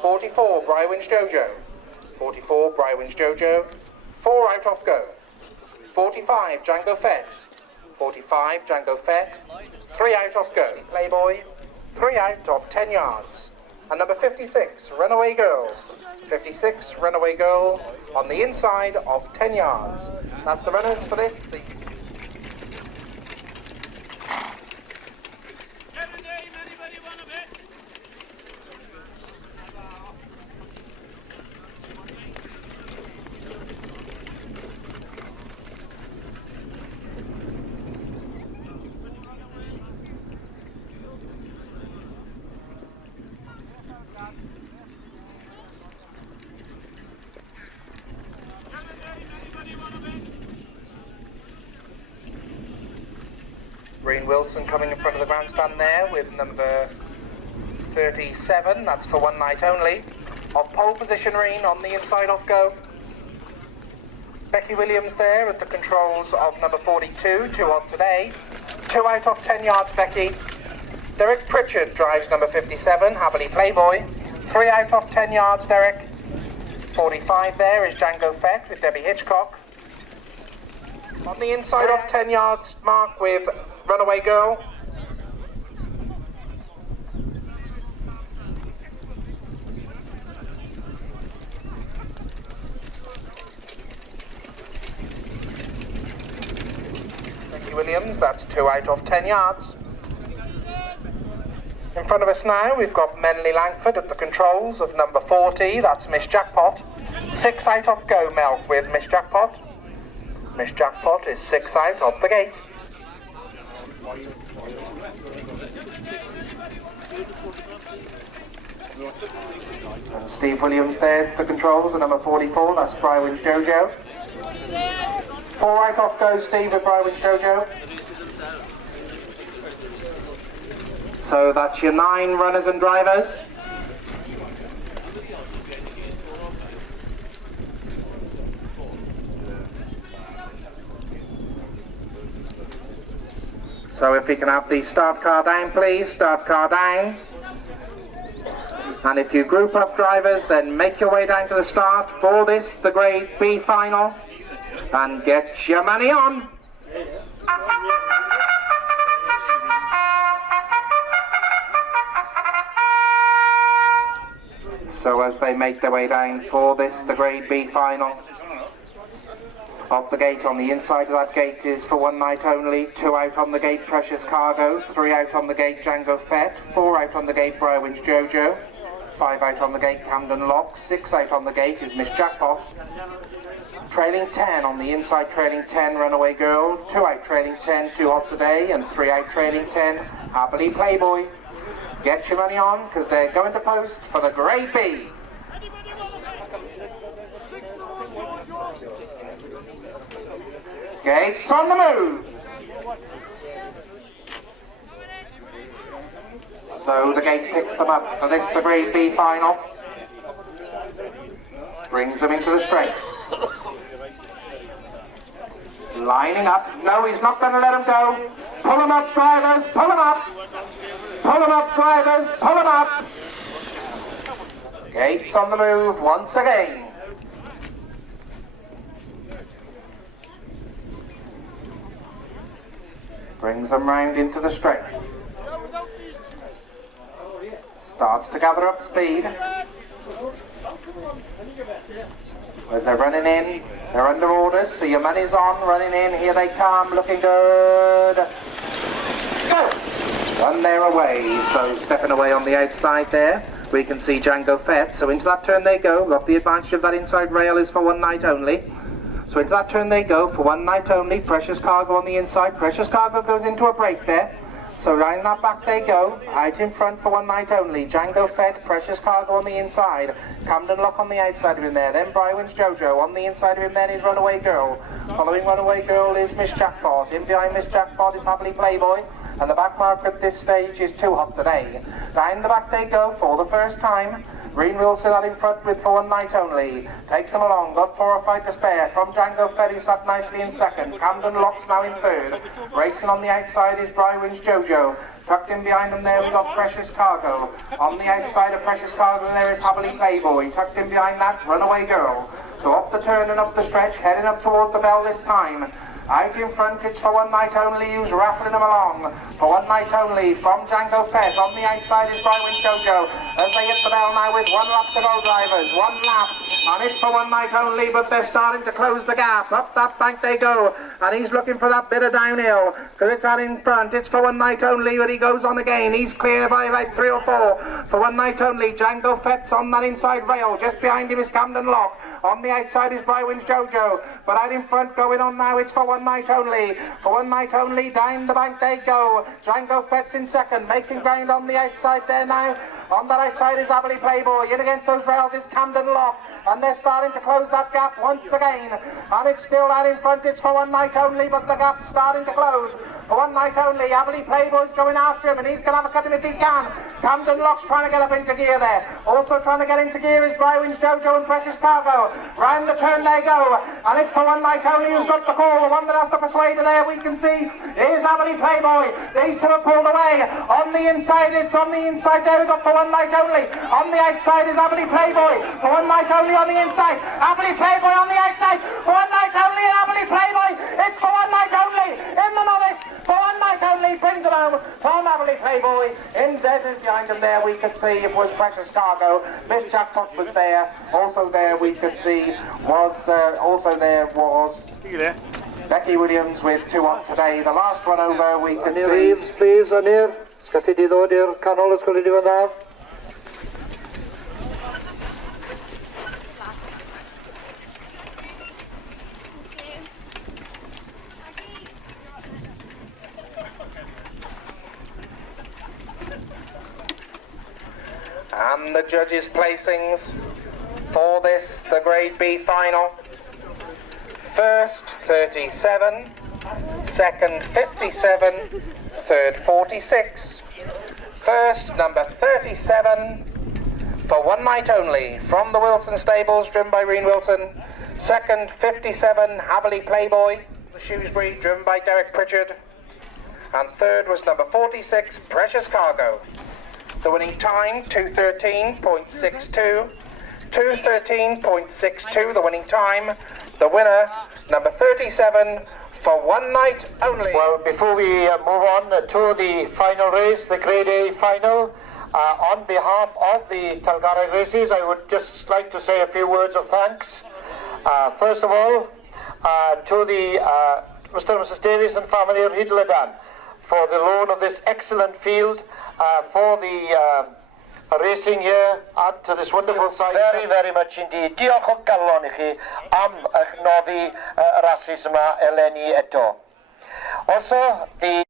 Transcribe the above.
44, Brywin's Jojo. 44, Brywin's Jojo. 4 out off go. 45, Django Fett. 45, Django Fett. 3 out off go. Playboy. 3 out of 10 yards. And number 56, Runaway Girl. 56, Runaway Girl on the inside of 10 yards. That's the runners for this. Green Wilson coming in front of the grandstand there with number 37, that's for one night only. Of pole position, Reen, on the inside off go. Becky Williams there at the controls of number 42, 2 on today. 2 out of 10 yards, Becky. Derek Pritchard drives number 57, Happily Playboy. 3 out of 10 yards, Derek. 45 there is Django Fett with Debbie Hitchcock. On the inside of 10 yards mark with Runaway Girl. Becky Williams, that's 2 out of 10 yards. In front of us now, we've got Menley Langford at the controls of number 40, that's Miss Jackpot. 6 out of go, Melf, with Miss Jackpot. Miss Jackpot is 6 out of the gate. And Steve Williams there's the controls, and number 44, that's Brywin's Jojo. 4 out off goes Steve with Brywin's Jojo. So that's your 9 runners and drivers. So if we can have the start car down, please, start car down. And if you group up drivers, then make your way down to the start for this, the Grade B final, and get your money on. So as they make their way down for this, the Grade B final, off the gate, on the inside of that gate is for one night only. 2 out on the gate, Precious Cargo. 3 out on the gate, Django Fett. 4 out on the gate, Brywin's Jojo. 5 out on the gate, Camden Lock. 6 out on the gate is Miss Jackpot. Trailing 10 on the inside, trailing 10, Runaway Girl. 2 out trailing 10, 2 hot today. And 3 out trailing 10, Happily Playboy. Get your money on, because they're going to post for the Grade B. Gates on the move. So the gate picks them up for this, the Grade B final. Brings them into the straight. Lining up. No, he's not going to let them go. Pull them up, drivers. Pull them up. Pull them up, drivers. Pull them up. Gates on the move once again. Brings them round into the straight. Starts to gather up speed. As they're running in, they're under orders, so your money's on, running in, here they come, looking good. Go! And they're away, so stepping away on the outside there, we can see Django Fett, so into that turn they go. Got the advantage of that inside rail is for one night only. So into that turn they go for one night only. Precious Cargo on the inside. Precious Cargo goes into a break there. So round that back they go. Out in front for one night only. Django Fett, Precious Cargo on the inside. Camden Lock on the outside of him there. Then Brywin's Jojo. On the inside of him then is Runaway Girl. Following Runaway Girl is Miss Jackpot. In behind Miss Jackpot is Happily Playboy. And the back marker at this stage is Too Hot Today. Down the back they go for the first time. Green Wilson out in front with For One Night Only. Takes them along, got 4 or 5 to spare. From Django Ferry sat nicely in second. Camden Locks now in third. Racing on the outside is Brywin's Jojo. Tucked in behind them there we got Precious Cargo. On the outside of Precious Cargo there is Happily Playboy. Tucked in behind that, Runaway Girl. So up the turn and up the stretch, heading up toward the bell this time. Out in front, it's For One Night Only, who's rattling them along. For One Night Only, from Django Fett. On the outside is Brywin's Jojo. As they hit the bell now with 1 lap to go, drivers. 1 lap. And it's For One Night Only, but they're starting to close the gap. Up that bank they go. And he's looking for that bit of downhill. Because it's out in front. It's For One Night Only, but he goes on again. He's clear by about 3 or 4. For One Night Only, Django Fett's on that inside rail. Just behind him is Camden Lock. On the outside is Brywin's Jojo. But out in front going on now, it's For One Night Only. For One Night Only, down the bank they go. Django Fett's in second, making ground on the outside there now. On that outside is Happily Playboy. In against those rails is Camden Lock. And they're starting to close that gap once again. And it's still out in front. It's For One Night Only, but the gap's starting to close. For One Night Only, Happily Playboy's going after him, and he's going to have a cut him if he can. Camden Lock's trying to get up into gear there. Also trying to get into gear is Brywin's Jojo and Precious Cargo. Round the turn they go. And it's For One Night Only who's got the call. The one that has to persuade her there, we can see, is Happily Playboy. These two have pulled away. On the inside, it's on the inside there. We've got For One Night Only. On the outside is Happily Playboy. For One Night Only on the inside. Happily Playboy on the outside. For One Night Only and Happily Playboy. It's For One Night Only in the novice. For One Night Only brings it home from Happily Playboy. In desert behind him there we could see it was Precious Cargo. Miss Jackpot was there. Also there we could see was Becky Williams with 2 on today. The last one over we could see. Reeves, please, Anir. Ska ti di ddod i'r canol ysgol i di fod dda? And the judges' placings for this, the Grade B final. First, 37. Second, 57. Third, 46. First, number 37, For One Night Only, from the Wilson Stables, driven by Green Wilson. Second, 57, Happily Playboy, the Shrewsbury, driven by Derek Pritchard. And third was number 46, Precious Cargo. The winning time, 2:13.62. 2:13.62, the winning time. The winner, number 37, For One Night Only. Well, before we move on to the final race, the Grade A final, on behalf of the Talgarreg races, I would just like to say a few words of thanks. First of all, to the Mr. and Mrs. Davies and family of Hydladan for the loan of this excellent field for the racing here at this wonderful site. Very, very much indeed. Diolch o galon I chi am eich noddi y rhasys yma eleni eto. Also, the